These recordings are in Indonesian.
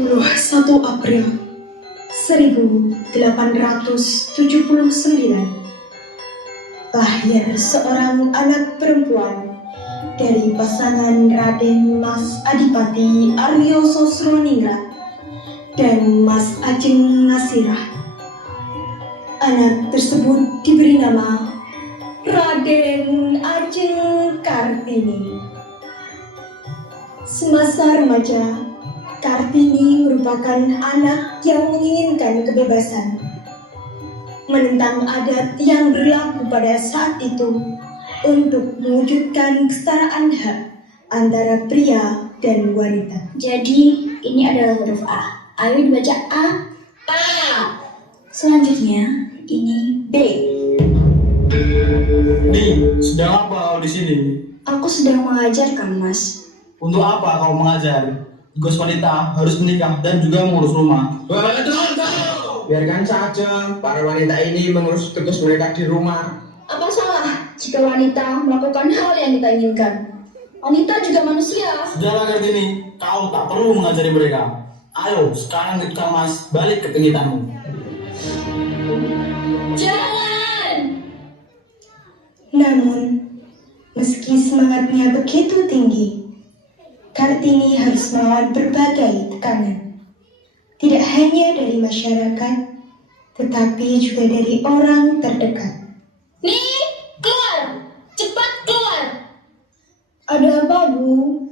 21 April 1879, lahir seorang anak perempuan dari pasangan Raden Mas Adipati Aryo Sosroningrat dan Mas Ajeng Ngasirah. Anak tersebut diberi nama Raden Ajeng Kartini. Semasa remaja, Kartini merupakan anak yang menginginkan kebebasan, menentang adat yang berlaku pada saat itu untuk mewujudkan kesetaraan hak antara pria dan wanita. Jadi ini adalah huruf A. Ayo dibaca A. A. Selanjutnya ini B. Nih, sedang apa kau di sini? Aku sedang mengajar, Kang Mas. Untuk apa kau mengajar? Tugas wanita harus menikah dan juga mengurus rumah. Betul. Biarkan saja para wanita ini mengurus tugas mereka di rumah. Apa salah jika wanita melakukan hal yang kita inginkan? Wanita juga manusia. Sudahlah Kartini, kau tak perlu mengajari mereka. Ayo, sekarang kita Mas balik ke pengitanmu. Jangan. Namun, meski semangatnya begitu tinggi, Kartini harus melawan berbagai tekanan. Tidak hanya dari masyarakat, tetapi juga dari orang terdekat. Nih, keluar. Cepat keluar. Ada apa, Bu?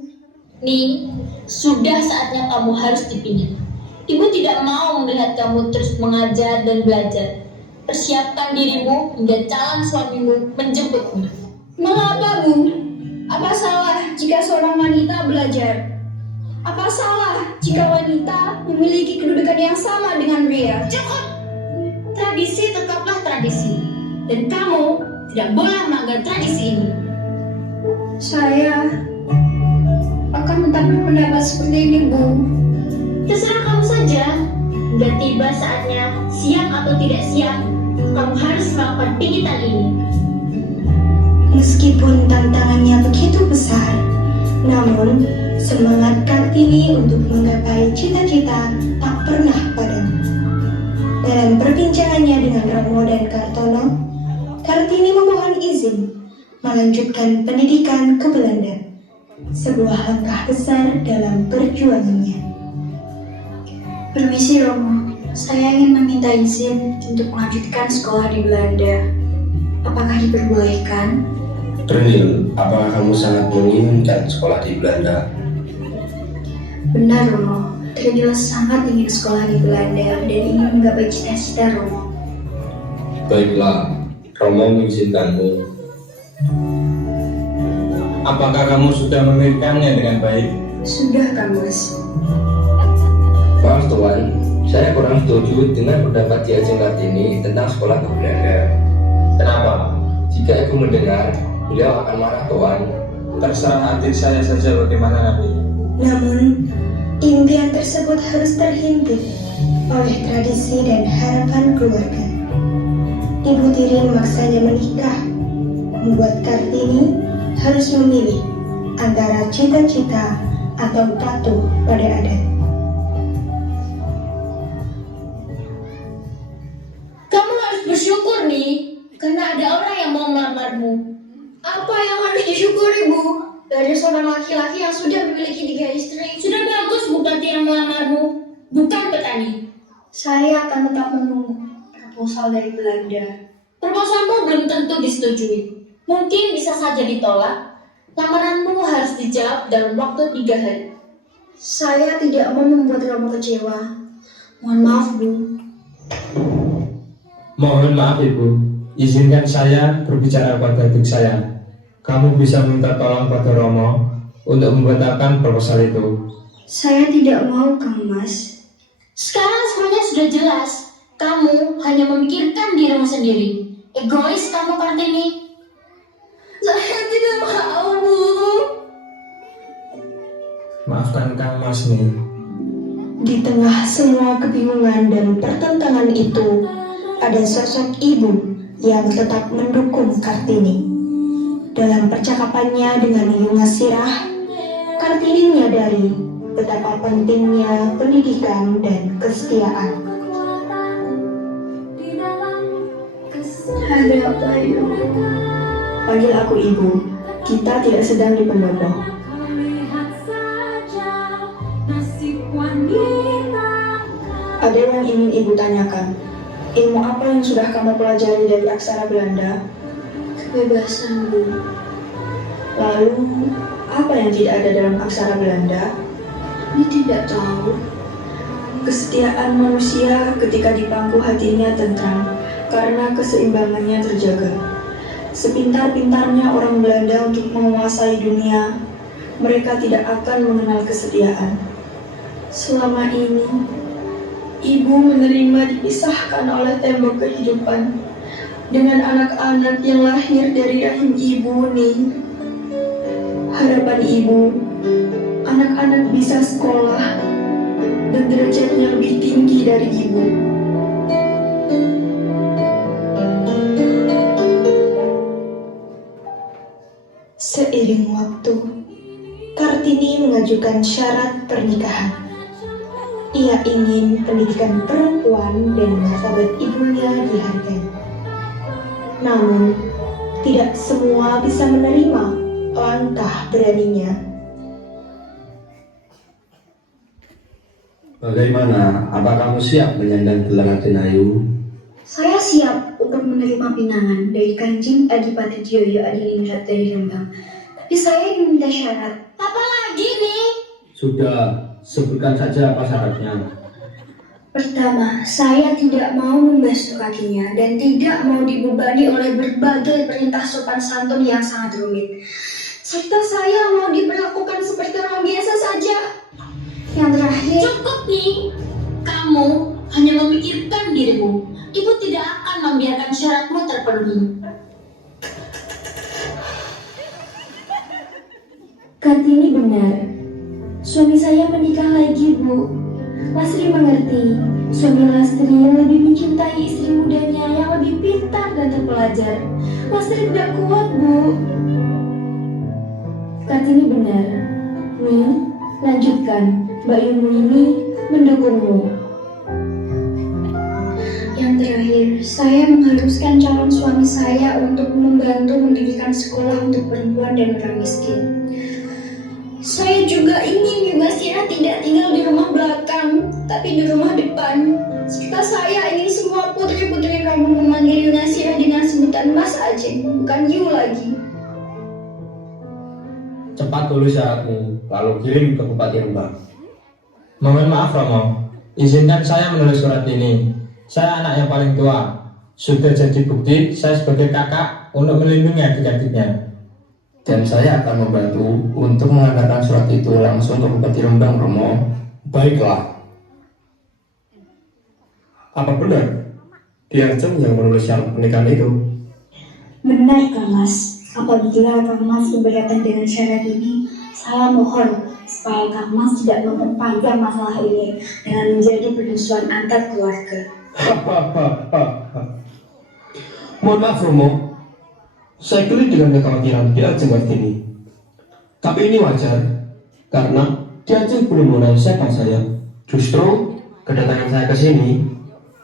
Nih, sudah saatnya kamu harus dipindah. Ibu tidak mau melihat kamu terus mengajar dan belajar. Persiapkan dirimu hingga calon suamimu menjemputmu. Mengapa, Bu? Apa salah jika seorang wanita belajar? Apa salah jika wanita memiliki kedudukan yang sama dengan pria? Cukup. Tradisi tetaplah tradisi. Dan kamu tidak boleh melanggar tradisi ini. Saya akan tetap berpendapat seperti ini, Bu. Terserah kamu saja. Sudah tiba saatnya, siap atau tidak siap, kamu harus melakukan pingitan ini. Meskipun tantangannya begitu besar, namun semangat Kartini untuk menggapai cita-cita tak pernah padam. Dalam perbincangannya dengan Romo dan Kartono, Kartini memohon izin melanjutkan pendidikan ke Belanda, sebuah langkah besar dalam perjuangannya. Permisi, Romo. Saya ingin meminta izin untuk melanjutkan sekolah di Belanda. Apakah diperbolehkan? Renil, apakah kamu sangat menginginkan sekolah di Belanda? Benar, Romo. Trinil sangat ingin sekolah di Belanda dan ingin menggapai cita-cita Romo. Baiklah, Romo mengizinkanmu. Apakah kamu sudah memikirkannya dengan baik? Sudah, Kang Mas. Maaf Tuan, saya kurang setuju dengan pendapat Ki Ajeng Kartini tentang sekolah ke Belanda. Kenapa? Jika aku mendengar, beliau akan marah Tuan. Terserah hati saya saja bagaimana nanti. Namun, impian tersebut harus terhimpit oleh tradisi dan harapan keluarga. Ibu tiri memaksanya menikah, membuat Kartini harus memilih antara cita-cita atau patuh pada adat. Kamu harus bersyukur nih, karena ada orang yang mau melamarmu. Apa yang harus disyukuri, Bu? Dari seorang laki-laki yang sudah memiliki 3 istri. Sudah bagus Bupati yang melamarmu, bukan petani. Saya akan tetap menunggu proposal dari Belanda. Proposalmu belum tentu disetujui. Mungkin bisa saja ditolak. Lamaranmu harus dijawab dalam waktu 3 hari. Saya tidak mau membuat Romo kecewa. Mohon maaf, Bu. Mohon maaf Ibu, izinkan saya berbicara pada adik saya. Kamu bisa minta tolong pada Romo untuk membatalkan proposal itu. Saya tidak mau, Kang Mas. Sekarang semuanya sudah jelas. Kamu hanya memikirkan dirimu sendiri. Egois kamu Kartini. Saya tidak mau, Bu. Maafkan Kang Mas nih. Di tengah semua kebingungan dan pertentangan itu, ada sosok ibu yang tetap mendukung Kartini. Dalam percakapannya dengan Yunga Sirah, Kartini menyadari betapa pentingnya pendidikan dan kesetiaan. Ada apa itu? Panggil aku ibu, kita tidak sedang di pendopo. Ada yang ingin ibu tanyakan. Ilmu apa yang sudah kamu pelajari dari aksara Belanda? Kebebasan, Bu. Lalu, apa yang tidak ada dalam aksara Belanda? Ini tidak tahu. Kesetiaan manusia ketika di pangku hatinya tentram, karena keseimbangannya terjaga. Sepintar-pintarnya orang Belanda untuk menguasai dunia, mereka tidak akan mengenal kesetiaan. Selama ini, ibu menerima dipisahkan oleh tembok kehidupan dengan anak-anak yang lahir dari rahim ibu nih. Harapan ibu, anak-anak bisa sekolah dan derajatnya lebih tinggi dari ibu. Seiring waktu, Kartini mengajukan syarat pernikahan. Ia ingin pendidikan perempuan dan martabat ibunya dihargai. Namun, tidak semua bisa menerima langkah beraninya. Bagaimana? Apa kamu siap menyandang gelar Adenayu? Saya siap untuk menerima pinangan dari Kanjeng Adipati Dioyo Adiningrat dari Rembang. Tapi saya ingin minta syarat. Apa lagi nih? Sudah, sebutkan saja apa syaratnya. Pertama, saya tidak mau membasuh kakinya dan tidak mau dibebani oleh berbagai perintah sopan santun yang sangat rumit. Serta saya mau diperlakukan seperti orang biasa saja. Yang terakhir, Cukup nih. Kamu hanya memikirkan dirimu. Ibu tidak akan membiarkan syaratmu terpenuhi. Kartini benar. Suami saya menikah lagi, Bu. Lastri mengerti. Suami Lastri lebih mencintai istri mudanya yang lebih pintar dan terpelajar. Lastri tidak kuat, Bu. Kartini benar. Nih, lanjutkan. Mbak Yumu ini mendukungmu. Yang terakhir, saya mengharuskan calon suami saya untuk membantu mendirikan sekolah untuk perempuan dan orang miskin. Saya juga ingin Yungasira tidak tinggal di rumah belakang, tapi di rumah depan. Serta saya ingin semua putri-putri kamu memanggil Yungasira dengan sebutan Mas Ajeng, bukan Yu lagi. Cepat tulis syaratmu, lalu kirim ke Bupati Rembang. Mohon maaf Romo, izinkan saya menulis surat ini. Saya anak yang paling tua. Sudah jadi bukti saya sebagai kakak untuk melindungi adik-adiknya. Dan saya akan membantu untuk mengantarkan surat itu langsung ke Bupati Rembang, Romo. Baiklah. Apa benar? Dia yang menulis syarat pernikahan itu? Benar, Kang Mas. Apabila Kang Mas keberatan dengan syarat ini, saya mohon supaya Kang Mas tidak memperpanjang masalah ini dengan menjadi permusuhan antar keluarga. Mohon maaf, Romo. Saya geli dengan kekhawatiran di Ajeng ini. Tapi ini wajar, karena di Ajeng belum mengenal siapa saya. Justru kedatangan saya ke sini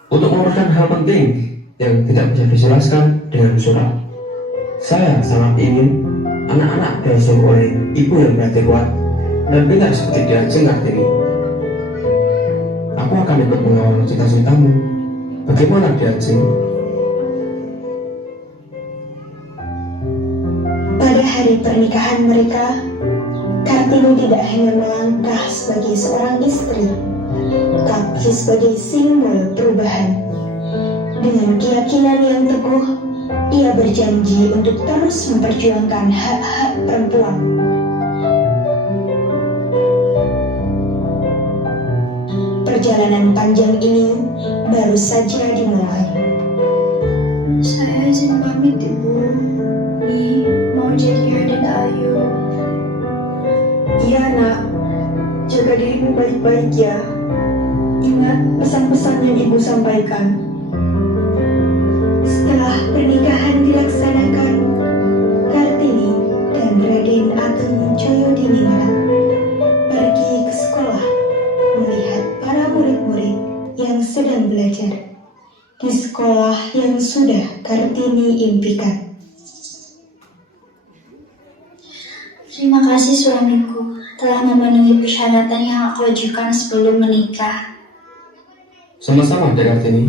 untuk menguruskan hal penting yang tidak bisa dijelaskan dengan surat. Saya sangat ingin anak-anak diasuh oleh ibu yang berhati kuat dan pintar seperti di Ajeng ini. Aku akan ikut mengawal cita-citamu. Bagaimana di Ajeng? Pada hari pernikahan mereka, Kartini tidak hanya melangkah sebagai seorang istri, tapi sebagai simbol perubahan. Dengan keyakinan yang teguh, ia berjanji untuk terus memperjuangkan hak-hak perempuan. Perjalanan panjang ini baru saja dimulai. Saya izin pamit, Ibu. Nih, mau jadi adik Ayu. Iya nak, jaga dirimu baik-baik ya. Ingat pesan-pesan yang ibu sampaikan. Setelah pernikahan dilaksanakan, Kartini dan Raden Ageng Joyodiningrat pergi ke sekolah. sekolah yang sudah Kartini impikan. Terima kasih suamiku telah memenuhi persyaratan yang aku ajukan sebelum menikah. Sama-sama, Dek Kartini.